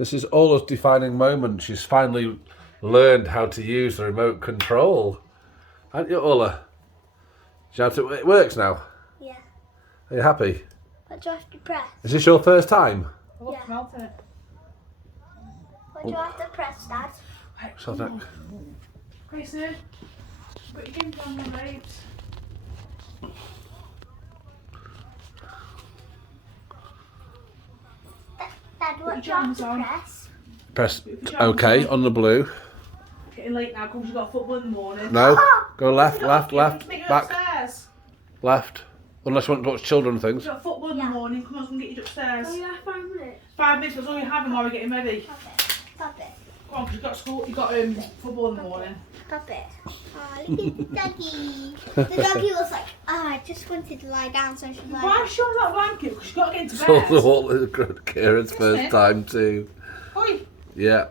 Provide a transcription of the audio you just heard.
This is Orla's defining moment. She's finally learned how to use the remote control. Haven't you, Orla? It works now? Yeah. Are you happy? What do I have to press? Is this your first time? Oh, yeah. Melting it. What do I have to press, Dad? So that... Okay, sir. Put your hands on the legs. Dad, what do I have to press? Press OK on the blue. Getting late now because you've got football in the morning. No. Go left, left, You left, take you back, upstairs. left. Unless you want to watch children things. You've got football in the morning. Come on, I'm going to get you upstairs. Oh yeah, 5 minutes. 5 minutes, that's all you're having while we're getting ready. Stop it. Come on, because you've got school, you've got football in the morning. Stop it. Oh, look at the doggy. The doggy was like, I just wanted to lie down, so she's like... Why is she on that blanket? Because she's got to get into So bed. the Kieran's first time too. Oi! Yeah.